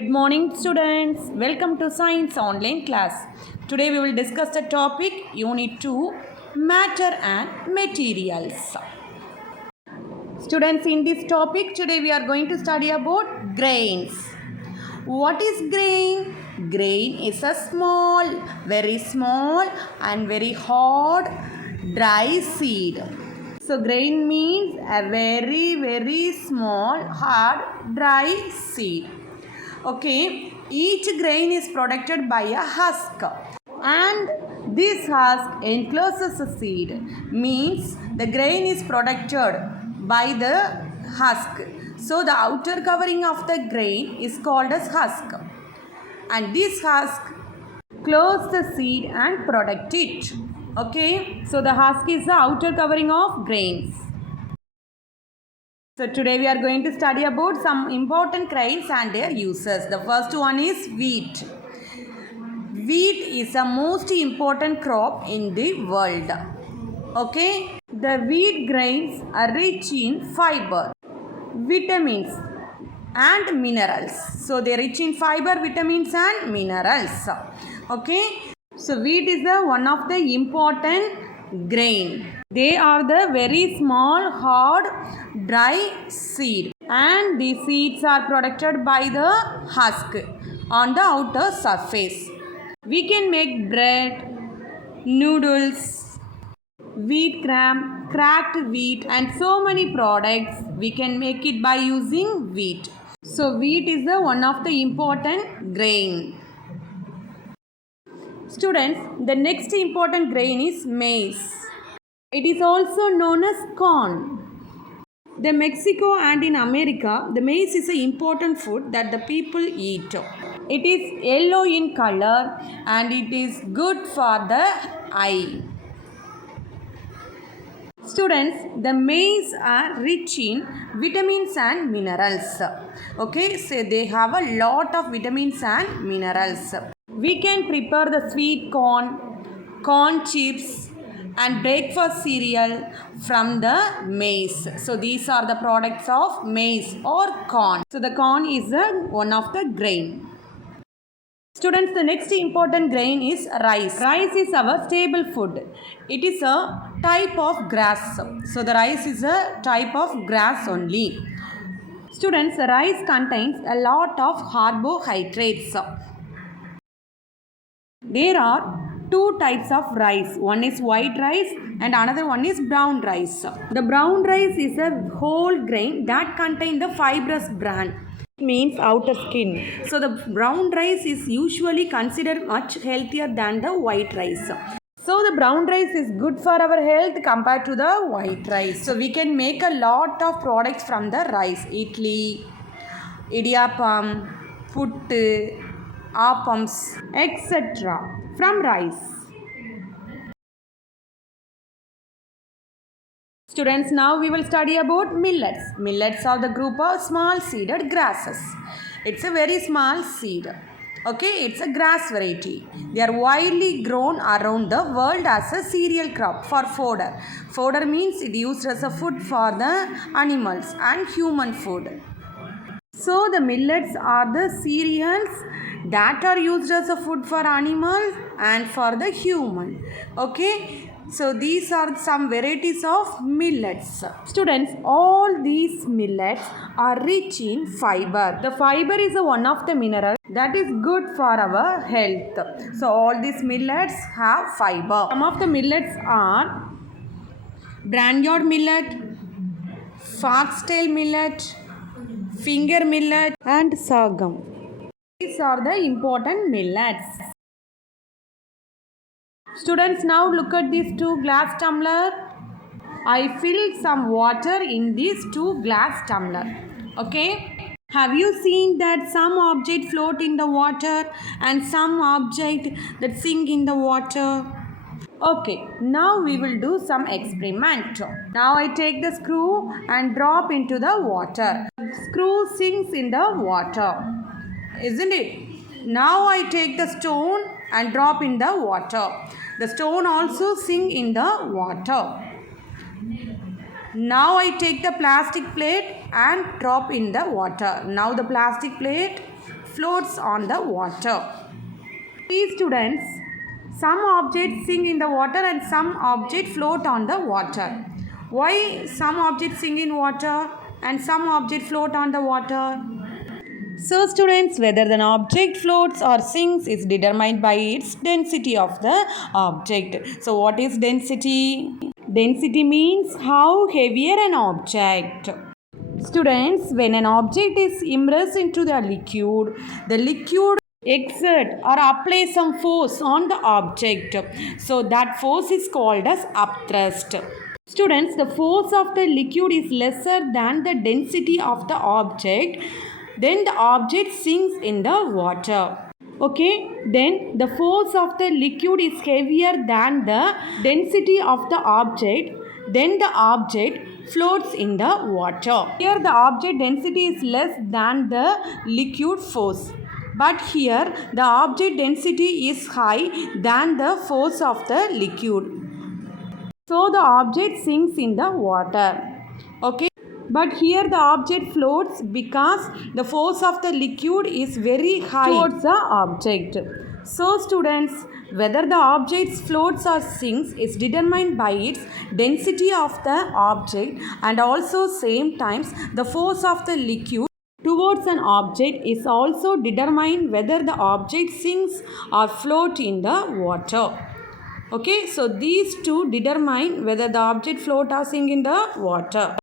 Good morning students, welcome to science online class. Today we will discuss the topic unit 2 matter and materials. Students, in this topic today we are going to study about grains. What is grain? Grain is a very small and very hard dry seed. So grain means a very small hard dry seed. Okay, each grain is protected by a husk, and this husk encloses a seed, means the grain is protected by the husk. So the outer covering of the grain is called as husk, and this husk close the seed and protect it. Okay, so the husk is the outer covering of grains. So today we are going to study about some important grains and their uses. The first one is wheat. Wheat is the most important crop in the world. Okay, the wheat grains are rich in fiber, vitamins and minerals. So they are rich in fiber, vitamins and minerals. Okay, so wheat is one of the important grain. They are the very small, hard, dry seed, and the seeds are protected by the husk on the outer surface. We can make bread, noodles, wheat gram, cracked wheat, and so many products. We can make it by using wheat. So wheat is one of the important grain. Students, the next important grain is maize. It is also known as corn. In Mexico and in America, the maize is an important food that the people eat. It is yellow in color and it is good for the eye. Students, the maize are rich in vitamins and minerals. Okay, so they have a lot of vitamins and minerals. We can prepare the sweet corn, corn chips, and breakfast cereal from the maize. So these are the products of maize or corn. So the corn is one of the grain. Students, the next important grain is rice. Rice is our staple food. It is a type of grass. So the rice is a type of grass only. Students, rice contains a lot of carbohydrates. There are two types of rice. One is white rice and another one is brown rice. The brown rice is a whole grain that contains the fibrous bran. It means outer skin. So the brown rice is usually considered much healthier than the white rice. So the brown rice is good for our health compared to the white rice. So we can make a lot of products from the rice. Idli, idiyappam, puttu, appams, etc. from rice. Students, now we will study about millets. Millets are the group of small seeded grasses. It's a very small seed. Okay, it's a grass variety. They are widely grown around the world as a cereal crop for fodder. Fodder means it used as a food for the animals and human food. So the millets are the cereals that are used as a food for animals and for the human. Okay, so these are some varieties of millets. Students, all these millets are rich in fiber. The fiber is one of the minerals that is good for our health. So all these millets have fiber. Some of the millets are barnyard millet, foxtail millet, finger millet and sorghum. These are the important millets. Students, now look at these two glass tumbler. I filled some water in these two glass tumbler. Okay. Have you seen that some object float in the water and some object that sink in the water? Okay, now we will do some experiment. Now I take the screw and drop into the water. Screw sinks in the water, isn't it? Now I take the stone and drop in the water. The stone also sink in the water. Now I take the plastic plate and drop in the water. Now the plastic plate floats on the water. See students, some objects sink in the water and some objects float on the water. Why some objects sink in water and some objects float on the water? So students, whether an object floats or sinks is determined by its density of the object. So what is density? Density means how heavier an object. Students, when an object is immersed into the liquid exert or apply some force on the object. So that force is called as upthrust. Students, the force of the liquid is lesser than the density of the object. Then the object sinks in the water. Okay, then the force of the liquid is heavier than the density of the object. Then the object floats in the water. Here the object density is less than the liquid force. But here the object density is high than the force of the liquid. So the object sinks in the water. Okay. But here the object floats because the force of the liquid is very high towards the object. So students, whether the object floats or sinks is determined by its density of the object, and also same times the force of the liquid towards an object is also determined whether the object sinks or float in the water. Okay, so these two determine whether the object float or sink in the water.